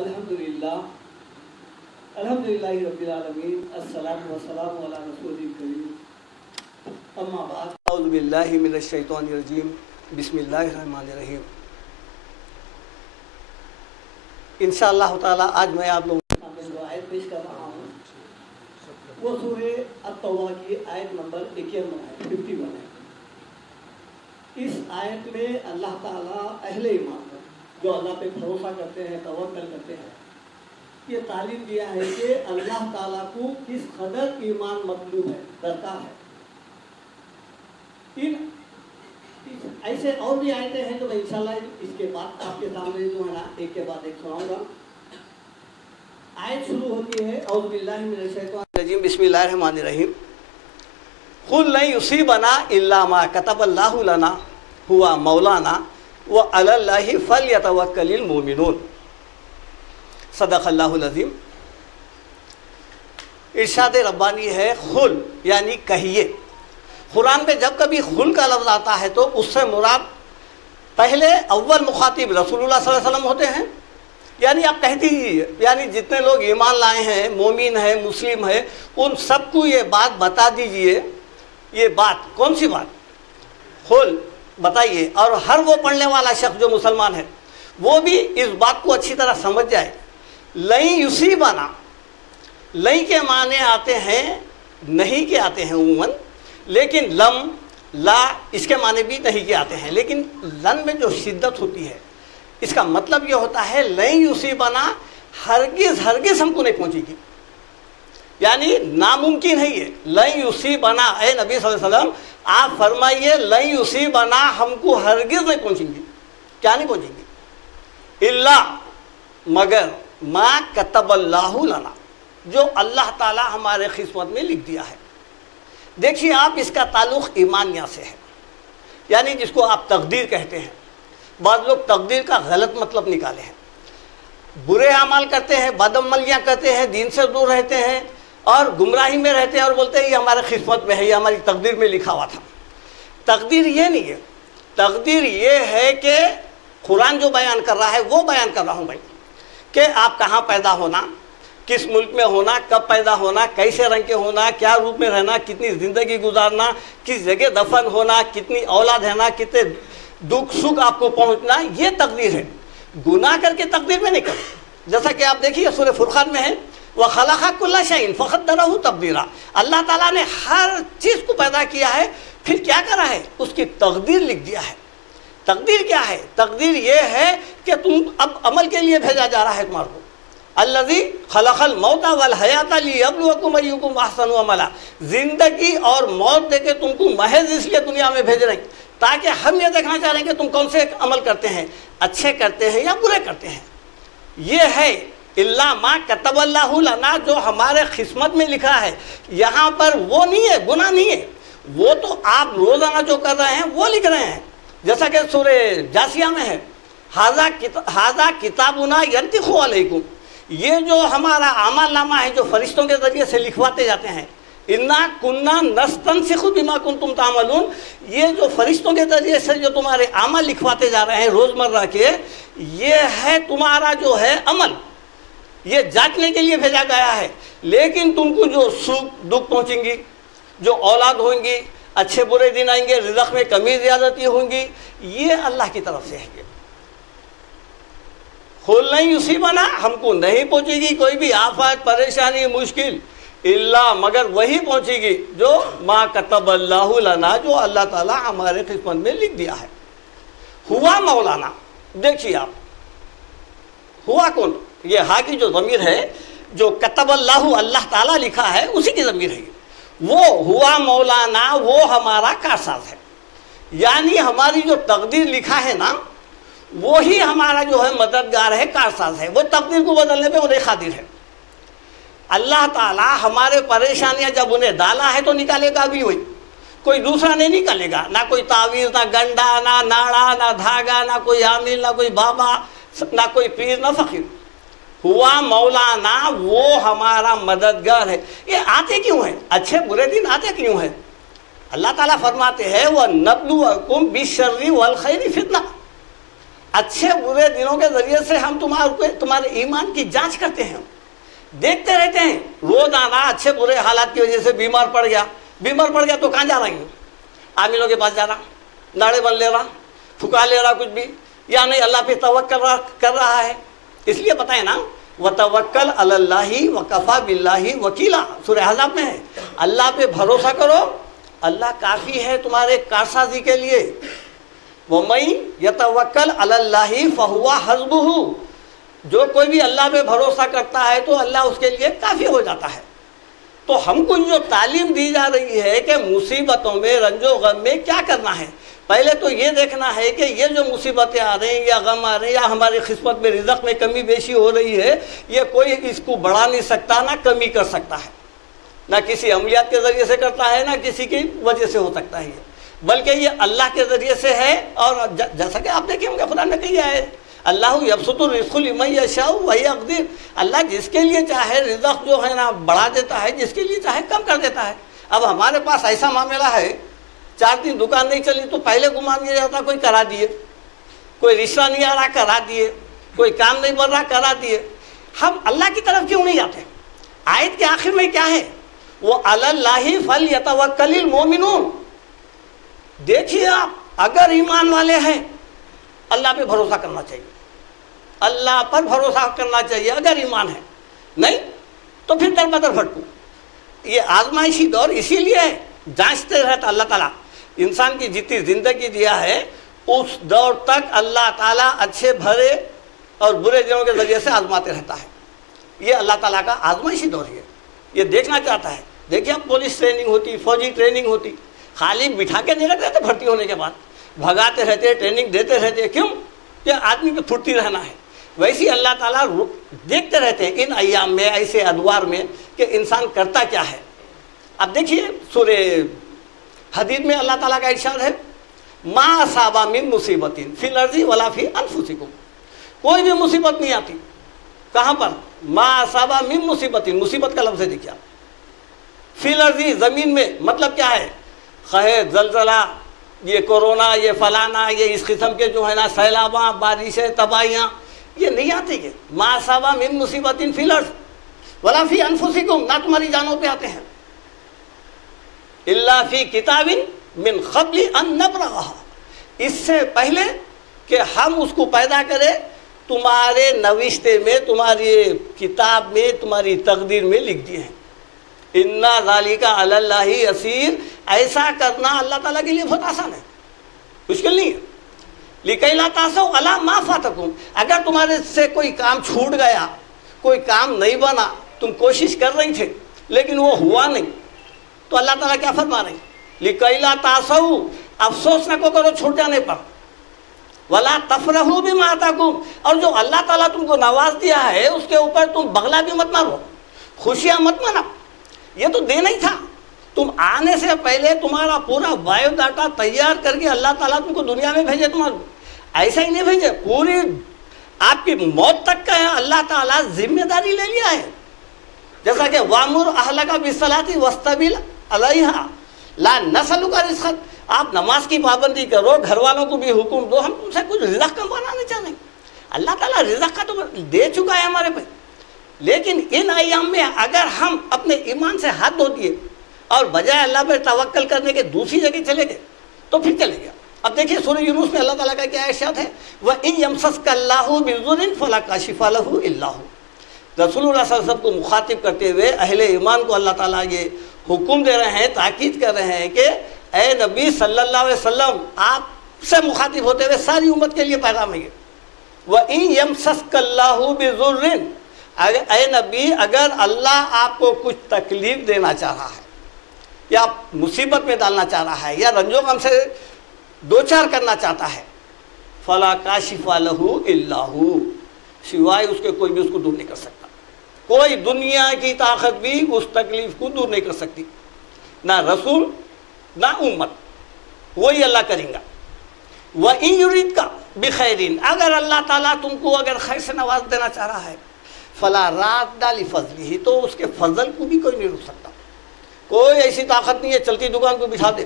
الحمدللہ رب العالمین الصلاۃ والسلام علی رسول کریم اما بعد اعوذ باللہ من الشیطان الرجیم بسم اللہ الرحمن الرحیم۔ انشاءاللہ تعالی آج میں آپ لوگوں کے سامنے جو آیت پیش کر رہا ہوں وہ سورہ التوبہ کی آیت نمبر 51 ہے۔ اس آیت میں اللہ تعالیٰ اہل ایمان جو اللہ پہ بھروسہ کرتے ہیں، توکل کرتے ہیں، یہ تعلیم دیا ہے کہ اللہ تعالیٰ کو کس قدر ایمان مطلوب ہے، درکار ہے۔ ایسے اور بھی آیتیں ہیں جو میں انشاءاللہ اس کے بعد آپ کے سامنے جو ہے نا ایک کے بعد ایک سناؤں گا۔ آیت شروع ہوتی ہے اعوذ باللہ من الشیطان الرجیم بسم اللہ الرحمن الرحیم۔ قل لن یصیبنا الا ما کتب اللہ لنا ہوا مولانا وعلی اللہ فلیتوکل المؤمنون۔ صدق اللہ العظیم۔ ارشاد ربانی ہے خل یعنی کہیے۔ قرآن میں جب کبھی خل کا لفظ آتا ہے تو اس سے مراد پہلے اول مخاطب رسول اللہ صلی اللہ علیہ وسلم ہوتے ہیں، یعنی آپ کہہ دیجیے، یعنی جتنے لوگ ایمان لائے ہیں، مومن ہیں، مسلم ہیں، ان سب کو یہ بات بتا دیجئے۔ یہ بات کون سی بات؟ خل بتائیے، اور ہر وہ پڑھنے والا شخص جو مسلمان ہے وہ بھی اس بات کو اچھی طرح سمجھ جائے۔ لن یصیبنا، لن کے معنی آتے ہیں نہیں کے آتے ہیں عموماً، لیکن لم لا اس کے معنی بھی نہیں کے آتے ہیں، لیکن لن میں جو شدت ہوتی ہے اس کا مطلب یہ ہوتا ہے لن یصیبنا، ہرگز ہم کو نہیں پہنچے گی، یعنی ناممکن ہے یہ۔ لن یصیبنا، اے نبی صلی اللہ علیہ وسلم آپ فرمائیے لن یصیبنا، ہم کو ہرگز نہیں پہنچیں گی۔ کیا نہیں پہنچیں گی؟ الا مگر ما کتب اللہ لنا، جو اللہ تعالی ہمارے قسمت میں لکھ دیا ہے۔ دیکھیے آپ، اس کا تعلق ایمانیہ سے ہے، یعنی جس کو آپ تقدیر کہتے ہیں۔ بعض لوگ تقدیر کا غلط مطلب نکالے ہیں، برے اعمال کرتے ہیں، بدعملیاں کرتے ہیں، دین سے دور رہتے ہیں اور گمراہی میں رہتے ہیں اور بولتے ہیں یہ ہمارے قسمت میں ہے، یہ ہماری تقدیر میں لکھا ہوا تھا۔ تقدیر یہ نہیں ہے، تقدیر یہ ہے کہ قرآن جو بیان کر رہا ہے وہ بیان کر رہا ہوں بھائی، کہ آپ کہاں پیدا ہونا، کس ملک میں ہونا، کب پیدا ہونا، کیسے رنگ کے ہونا، کیا روپ میں رہنا، کتنی زندگی گزارنا، کس جگہ دفن ہونا، کتنی اولاد ہے نا، کتنے دکھ سکھ آپ کو پہنچنا، یہ تقدیر ہے۔ گناہ کر کے تقدیر میں نہیں کر، جیسا کہ آپ دیکھیے سورہ فرقان میں ہے وَخَلَقَ كُلَّ شَيْءٍ فَقَدَّرَهُ تَقْدِيرًا۔ اللہ تعالیٰ نے ہر چیز کو پیدا کیا ہے، پھر کیا کرا ہے؟ اس کی تقدیر لکھ دیا ہے۔ تقدیر کیا ہے؟ تقدیر یہ ہے کہ تم اب عمل کے لیے بھیجا جا رہا ہے تمہارے کو۔ الذی خلق الموت والحیات لیبلوکم ایکم احسن عملا، زندگی اور موت دے کے تم کو محض اس لیے دنیا میں بھیج رہے ہیں تاکہ ہم یہ دیکھنا چاہ رہے ہیں کہ تم کون سے عمل کرتے ہیں، اچھے کرتے ہیں یا برے کرتے ہیں۔ یہ ہے الا ما کتب اللہ لنا، جو ہمارے قسمت میں لکھا ہے۔ یہاں پر وہ نہیں ہے، گناہ نہیں ہے، وہ تو آپ روزانہ جو کر رہے ہیں وہ لکھ رہے ہیں، جیسا کہ سورہ جاسیہ میں ہے ھذا کتابنا ینطق علیکم، یہ جو ہمارا اعمال نامہ ہے جو فرشتوں کے ذریعے سے لکھواتے جاتے ہیں، انا کنا نستنسخ بما کنتم تعملون، یہ جو فرشتوں کے ذریعے سے جو تمہارے اعمال لکھواتے جا رہے ہیں روزمرہ کے، یہ ہے تمہارا جو ہے عمل، یہ جانچنے کے لیے بھیجا گیا ہے۔ لیکن تم کو جو سکھ دکھ پہنچیں گی، جو اولاد ہویں گی، اچھے برے دن آئیں گے، رزق میں کمی زیادتی ہوں گی، یہ اللہ کی طرف سے ہے۔ خل لن یصیبنا، ہم کو نہیں پہنچے گی کوئی بھی آفت، پریشانی، مشکل، الا مگر وہی پہنچے گی جو ما کتب اللہ لنا، جو اللہ تعالی ہمارے قسمت میں لکھ دیا ہے۔ ہوا مولانا، دیکھیے آپ، ہوا کون؟ یہ ہاں کی جو ضمیر ہے، جو کتب اللہ اللہ تعالیٰ لکھا ہے اسی کی ضمیر ہے۔ وہ ہوا مولانا، وہ ہمارا کارساز ہے، یعنی ہماری جو تقدیر لکھا ہے نا وہی ہمارا جو ہے مددگار ہے، کارساز ہے، وہ تقدیر کو بدلنے پہ انہیں قادر ہے۔ اللہ تعالیٰ ہمارے پریشانیاں جب انہیں ڈالا ہے تو نکالے گا بھی وہی، کوئی دوسرا نہیں نکالے گا، نہ کوئی تعویذ، نہ گنڈا، نہ ناڑا، نہ دھاگا، نہ کوئی عامل، نہ کوئی بابا، نہ کوئی پیر، نہ فقیر۔ ہوا مولانا، وہ ہمارا مددگار ہے۔ یہ آتے کیوں ہیں؟ اچھے برے دن آتے کیوں ہیں؟ اللہ تعالیٰ فرماتے ہیں وَنَبْلُوَكُمْ بِالشَّرِّ وَالْخَيْرِ فِتْنَةً، اچھے برے دنوں کے ذریعے سے ہم تمہارے ایمان کی جانچ کرتے ہیں، دیکھتے رہتے ہیں روزانہ اچھے برے حالات کی وجہ سے بیمار پڑ گیا تو کہاں جا رہی ہوں؟ عاملوں کے پاس جا رہا، ناڑے بن لے رہا، پھکا لے رہا کچھ بھی، یا نہیں اللہ پہ توکل کر رہا ہے؟ اس لیے پتہ ہے نا، وَتَوَكَّلْ عَلَى اللَّهِ وَكَفَى بِاللَّهِ وَكِيلًا، سورہ احزاب میں ہے، اللہ پہ بھروسہ کرو، اللہ کافی ہے تمہارے کارسازی کے لیے۔ وَمَن يَتَوَكَّلْ عَلَى اللَّهِ فَهُوَ حَسْبُهُ، جو کوئی بھی اللہ پہ بھروسہ کرتا ہے تو اللہ اس کے لیے کافی ہو جاتا ہے۔ تو ہم کو جو تعلیم دی جا رہی ہے کہ مصیبتوں میں، رنج و غم میں کیا کرنا ہے، پہلے تو یہ دیکھنا ہے کہ یہ جو مصیبتیں آ رہی ہیں یا غم آ رہے ہیں یا ہماری قسمت میں رزق میں کمی بیشی ہو رہی ہے، یہ کوئی اس کو بڑھا نہیں سکتا، نہ کمی کر سکتا ہے، نہ کسی عملیات کے ذریعے سے کرتا ہے، نہ کسی کی وجہ سے ہو سکتا ہے، بلکہ یہ اللہ کے ذریعے سے ہے۔ اور جیسا کہ آپ دیکھیں گے قرآن میں کہا ہے، اللہ یبسط الرزق لمن یشاء ویقدر، اللہ جس کے لیے چاہے رزق جو ہے نا بڑھا دیتا ہے، جس کے لیے چاہے کم کر دیتا ہے۔ اب ہمارے پاس ایسا معاملہ ہے، 4 دن دکان نہیں چلی تو پہلے گمان یہ جاتا کوئی کرا دیے، کوئی رشتہ نہیں آ رہا کرا دیے، کوئی کام نہیں بن رہا کرا دیے۔ ہم اللہ کی طرف کیوں نہیں جاتے؟ آیت کے آخر میں کیا ہے؟ وہ علی اللہ فلیتوکل المؤمنون۔ دیکھیے آپ، اگر ایمان والے ہیں اللہ پہ بھروسہ کرنا چاہیے، اللہ پر بھروسہ کرنا چاہیے اگر ایمان ہے، نہیں تو پھر در بدر بھٹکو۔ یہ آزمائشی دور اسی لیے ہے، جانچتے رہتا اللہ تعالیٰ، انسان کی جتنی زندگی دیا ہے اس دور تک اللہ تعالیٰ اچھے بھرے اور برے دنوں کے ذریعے سے آزماتے رہتا ہے۔ یہ اللہ تعالیٰ کا آزمائشی دور ہے، یہ دیکھنا چاہتا ہے۔ دیکھیے اب پولیس ٹریننگ ہوتی، فوجی ٹریننگ ہوتی، خالی بٹھا کے نہیں رکھ رہتے بھرتی ہونے کے بعد، بھگاتے رہتے، ٹریننگ دیتے رہتے، کیوں؟ کہ آدمی پہ پھرتی رہنا ہے۔ ویسے اللہ تعالیٰ دیکھتے رہتے ہیں ان ایام میں، ایسے ادوار میں کہ انسان کرتا کیا ہے۔ اب دیکھیے سورہ حدید میں اللہ تعالیٰ کا ارشاد ہے، ما اصاب من مصیبت فی الارض ولا فی انفسکم، کوئی بھی مصیبت نہیں آتی، کہاں پر؟ ما اصاب من مصیبت، مصیبت کا لفظ ہے دیکھیے، فی الارض زمین میں، مطلب کیا ہے؟ قحط، زلزلہ، یہ کورونا، یہ فلانا، یہ اس قسم کے جو ہے نا سیلاباں، بارشیں، تباہیاں، یہ نہیں آتی ہے۔ ما اصاب من مصیبت فی الارض ولا فی انفسکم، نہ تمہاری جانوں پہ آتے ہیں، الا فی کتاب من قبل ان نبرأها، اس سے پہلے کہ ہم اس کو پیدا کریں تمہارے نوشتے میں، تمہاری کتاب میں، تمہاری تقدیر میں لکھ دیے ہیں۔ اِنَّ ذَلِكَ عَلَى اللَّهِ يَسِيرٌ، ایسا کرنا اللہ تعالیٰ کے لیے بہت آسان ہے، مشکل نہیں ہے۔ لِكَيْ لَا تَأْسَوْا عَلَىٰ مَا فَاتَكُمْ، اگر تمہارے سے کوئی کام چھوٹ گیا، کوئی کام نہیں بنا، تم کوشش کر رہی تھے لیکن وہ ہوا نہیں، تو اللہ تعالیٰ کیا فرما رہے ہیں؟ لِكَيْ لَا تَأْسَوْا، افسوس نہ کرو چھوٹ جانے پر، وَلَا تَفْرَحُوا بِمَا آتَاكُمْ، اور جو اللہ تعالیٰ تم کو نواز دیا ہے اس کے اوپر تم بغلا بھی مت مارو، خوشیاں مت مناؤ، یہ تو دینا ہی تھا۔ تم آنے سے پہلے تمہارا پورا بایو ڈاٹا تیار کر کے اللہ تعالیٰ تم کو دنیا میں بھیجے، تمہارے ایسا ہی نہیں بھیجے، پوری آپ کی موت تک کا ہے اللہ تعالیٰ ذمہ داری لے لیا ہے۔ جیسا کہ وَأْمُرْ أَهْلَكَ بِالصَّلَاةِ وَاسْتَبِقْ عَلَيْهَا لَا نَسْأَلُكَ رِزْقًا، آپ نماز کی پابندی کرو، گھر والوں کو بھی حکم دو، ہم تم سے کچھ رزق کمانا نہیں چاہتے، اللہ تعالیٰ رزق کا تو دے چکا ہے ہمارے پہ۔ لیکن ان ایام میں اگر ہم اپنے ایمان سے ہاتھ دھو دیے اور بجائے اللہ پر توکل کرنے کے دوسری جگہ چلے گئے تو پھر چلے گیا۔ اب دیکھیے سورہ یونس میں اللہ تعالیٰ کا کیا ارشاد ہے، وَإِن يَمْسَسْكَ اللَّهُ بِضُرٍّ فَلَا كَاشِفَ لَهُ إِلَّا هُوَ، رسول اللہ صلی اللہ علیہ وسلم کو مخاطب کرتے ہوئے اہل ایمان کو اللہ تعالیٰ یہ حکم دے رہے ہیں، تاکید کر رہے ہیں کہ اے نبی صلی اللہ علیہ وسلم، آپ سے مخاطب ہوتے ہوئے ساری امت کے لیے پیغام ہے، وَإِن يَمْسَسْكَ اللَّهُ بِضُرٍّ، اے نبی اگر اللہ آپ کو کچھ تکلیف دینا چاہ رہا ہے یا مصیبت میں ڈالنا چاہ رہا ہے یا رنج و غم سے دوچار کرنا چاہتا ہے، فَلَا كَاشِفَ لَهُ إِلَّا هُوَ، سوائے اس کے کوئی بھی اس کو دور نہیں کر سکتا، کوئی دنیا کی طاقت بھی اس تکلیف کو دور نہیں کر سکتی، نہ رسول نہ امت، وہی اللہ کریں گا۔ وَإِن يُرِدْكَ بِخَيْرٍ، اگر اللہ تعالیٰ تم کو اگر خیر سے نواز دینا چاہ رہا ہے، فَلَا رَادَّ لِفَضْلِهِ، تو اس کے فضل کو بھی کوئی نہیں روک سکتا، کوئی ایسی طاقت نہیں ہے چلتی دکان کو بٹھا دے،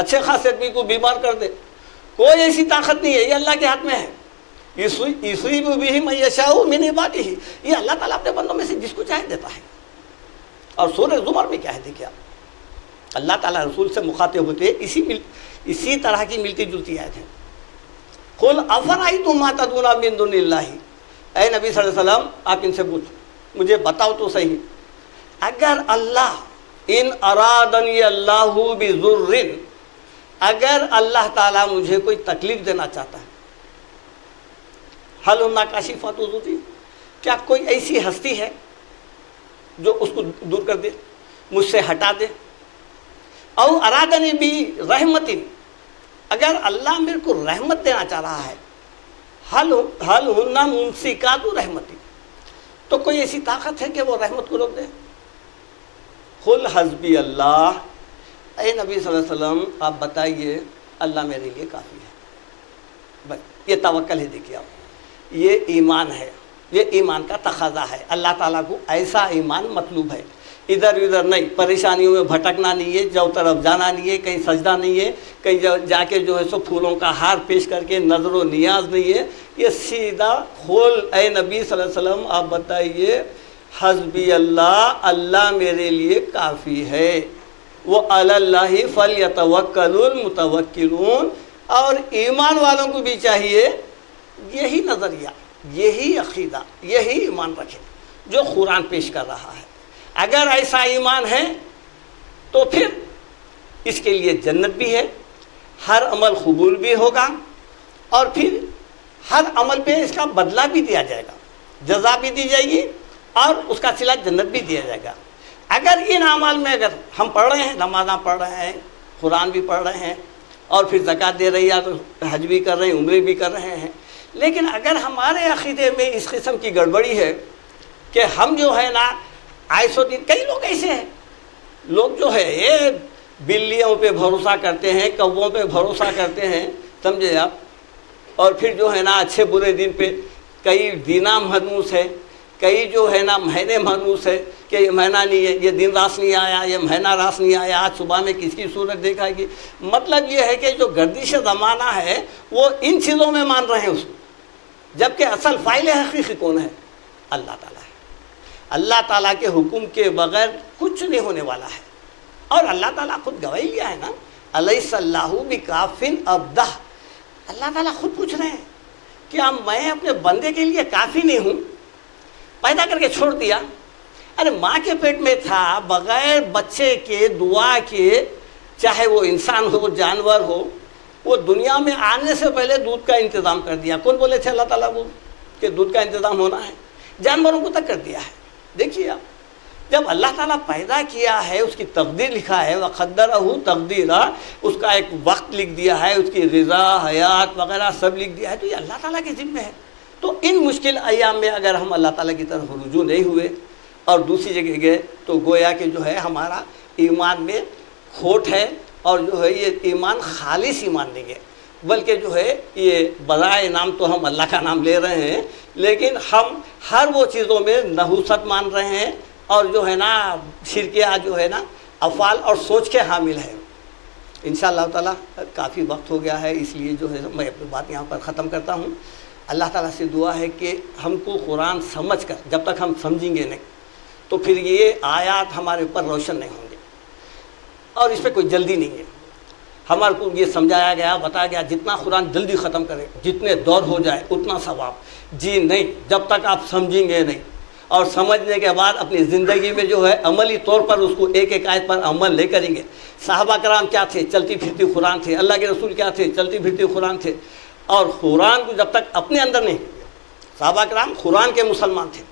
اچھے خاصے آدمی کو بیمار کر دے، کوئی ایسی طاقت نہیں ہے، یہ اللہ کے ہاتھ میں ہے۔ یصیب بہ من یشاء من عبادہ، یہ اللہ تعالیٰ اپنے بندوں میں سے جس کو چاہے دیتا ہے۔ اور سورہ زمر میں کیا ہے دیکھیں آپ، اللہ تعالیٰ رسول سے مخاطب ہوتے اسی طرح کی ملتی جلتی آیت ہے۔ قل افرأیتم ما تدعون من دون اللہ، اے نبی صلی اللہ علیہ وسلم آپ ان سے پوچھو، مجھے بتاؤ تو صحیح، اگر اللہ ان ارادنی اللہ بضر، اگر اللہ تعالیٰ مجھے کوئی تکلیف دینا چاہتا ہے، حل کاشفات ضر، کیا کوئی ایسی ہستی ہے جو اس کو دور کر دے، مجھ سے ہٹا دے؟ او ارادنی برحمت، اگر اللہ میرے کو رحمت دینا چاہ رہا ہے، حل ہن ممسکات رحمتی، تو کوئی ایسی طاقت ہے کہ وہ رحمت کو روک دے؟ قل حسبی اللہ، اے نبی صلی اللہ علیہ وسلم آپ بتائیے اللہ میرے لیے کافی ہے۔ بس یہ توکل ہے، دیکھیے آپ، یہ ایمان ہے، یہ ایمان کا تقاضا ہے۔ اللہ تعالیٰ کو ایسا ایمان مطلوب ہے، ادھر ادھر نہیں، پریشانیوں میں بھٹکنا نہیں ہے، جو طرف جانا نہیں ہے، کہیں سجدہ نہیں ہے، کہیں جا کے جو ہے سو پھولوں کا ہار پیش کر کے نظر و نیاز نہیں ہے، یہ سیدھا قل اے نبی صلی اللہ علیہ وسلم آپ بتائیے حسبی اللہ، اللہ میرے لیے کافی ہے، وہ علی اللہ فلیتوکل المتوکلون۔ اور ایمان والوں کو بھی چاہیے یہی نظریہ، یہی عقیدہ، یہی ایمان رکھے جو قرآن پیش کر رہا ہے۔ اگر ایسا ایمان ہے تو پھر اس کے لیے جنت بھی ہے، ہر عمل قبول بھی ہوگا، اور پھر ہر عمل پہ اس کا بدلہ بھی دیا جائے گا، جزا بھی دی جائے گی، اور اس کا صلہ جنت بھی دیا جائے گا۔ اگر ان اعمال میں اگر ہم پڑھ رہے ہیں، نمازاں پڑھ رہے ہیں، قرآن بھی پڑھ رہے ہیں، اور پھر زکوٰۃ دے رہی ہے تو حج بھی کر رہے ہیں، عمرے بھی کر رہے ہیں، لیکن اگر ہمارے عقیدے میں اس قسم کی گڑبڑی ہے کہ ہم جو ہے نا آئسو دن، کئی لوگ ایسے ہیں، لوگ جو ہے یہ بلیوں پہ بھروسہ کرتے ہیں، کووں پہ بھروسہ کرتے ہیں، سمجھے آپ، اور پھر جو ہے نا اچھے برے دن پہ کئی دینا محنوس ہے، کئی جو ہے نا مہینے محنوس ہے کہ یہ مہینہ نہیں ہے، یہ دن راس نہیں آیا، یہ مہینہ راس نہیں آیا، آج صبح میں کس کی صورت دیکھا گی۔ مطلب یہ ہے کہ جو گردش زمانہ ہے وہ ان چیزوں میں مان رہے ہیں اس کو، جبکہ اصل فاعل حقیقی کون ہے؟ اللہ تعالیٰ ہے۔ اللہ تعالیٰ کے حکم کے بغیر کچھ نہیں ہونے والا ہے، اور اللہ تعالیٰ خود گواہی لیا ہے نا، الیس اللہ بکاف عبدہ، اللہ تعالیٰ خود پوچھ رہے ہیں کیا میں اپنے بندے کے لیے کافی نہیں ہوں؟ پیدا کر کے چھوڑ دیا، ارے ماں کے پیٹ میں تھا، بغیر بچے کے دعا کے، چاہے وہ انسان ہو جانور ہو، وہ دنیا میں آنے سے پہلے دودھ کا انتظام کر دیا۔ کون بولے تھے اللہ تعالیٰ کو کہ دودھ کا انتظام ہونا ہے؟ جانوروں کو تک کر دیا ہے۔ دیکھیے آپ، جب اللہ تعالیٰ پیدا کیا ہے، اس کی تقدیر لکھا ہے، وَقَدَّرَهُ تَقْدِيرًا، اس کا ایک وقت لکھ دیا ہے، اس کی غذا، حیات وغیرہ سب لکھ دیا ہے، تو یہ اللہ تعالیٰ کے ذمہ ہے۔ تو ان مشکل ایام میں اگر ہم اللہ تعالیٰ کی طرف رجوع نہیں ہوئے اور دوسری جگہ گئے تو گویا کہ جو ہے ہمارا ایمان میں کھوٹ ہے، اور جو ہے یہ ایمان خالص ایمان نہیں ہے، بلکہ جو ہے یہ برائے نام تو ہم اللہ کا نام لے رہے ہیں، لیکن ہم ہر وہ چیزوں میں نحوست مان رہے ہیں، اور جو ہے نا شرکیہ جو ہے نا افعال اور سوچ کے حامل ہے۔ انشاءاللہ تعالیٰ کافی وقت ہو گیا ہے، اس لیے جو ہے میں اپنی بات یہاں پر ختم کرتا ہوں۔ اللہ تعالیٰ سے دعا ہے کہ ہم کو قرآن سمجھ کر، جب تک ہم سمجھیں گے نہیں تو پھر یہ آیات ہمارے اوپر روشن نہیں ہوں گے، اور اس پہ کوئی جلدی نہیں ہے۔ ہمارے کو یہ سمجھایا گیا، بتایا گیا جتنا قرآن جلدی ختم کرے، جتنے دور ہو جائے اتنا ثواب۔ جی نہیں، جب تک آپ سمجھیں گے نہیں، اور سمجھنے کے بعد اپنی زندگی میں جو ہے عملی طور پر اس کو ایک ایک آیت پر عمل نہیں کریں گے۔ صحابہ کرام کیا تھے؟ چلتی پھرتی قرآن تھے۔ اللہ کے رسول کیا تھے؟ چلتی پھرتی قرآن تھے۔ اور قرآن کو جب تک اپنے اندر نہیں، صحابہ کرام قرآن کے مسلمان تھے،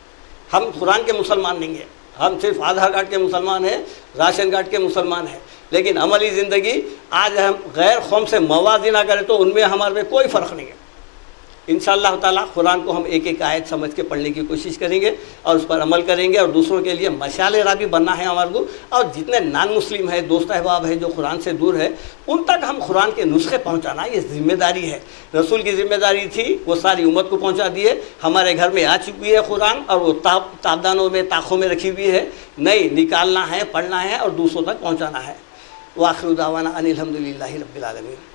ہم قرآن کے مسلمان نہیں ہیں، ہم صرف آدھار کارڈ کے مسلمان ہیں، راشن کارڈ کے مسلمان ہیں، لیکن عملی زندگی آج ہم غیر قوم سے موازنہ کریں تو ان میں ہمارے میں کوئی فرق نہیں ہے۔ انشاءاللہ تعالیٰ قرآن کو ہم ایک ایک آیت سمجھ کے پڑھنے کی کوشش کریں گے، اور اس پر عمل کریں گے، اور دوسروں کے لیے مشعل راہ بھی بننا ہے ہمارے کو۔ اور جتنے نان مسلم ہیں، دوست احباب ہیں جو قرآن سے دور ہے، ان تک ہم قرآن کے نسخے پہنچانا یہ ذمہ داری ہے۔ رسول کی ذمہ داری تھی، وہ ساری امت کو پہنچا دیے۔ ہمارے گھر میں آ چکی ہے قرآن، اور وہ تابدانوں میں، طاقوں میں رکھی ہوئی ہے، نہیں نکالنا ہے، پڑھنا ہے، اور دوسروں تک پہنچانا ہے۔ وآخر دعوانا ان الحمد للہ رب العالمین۔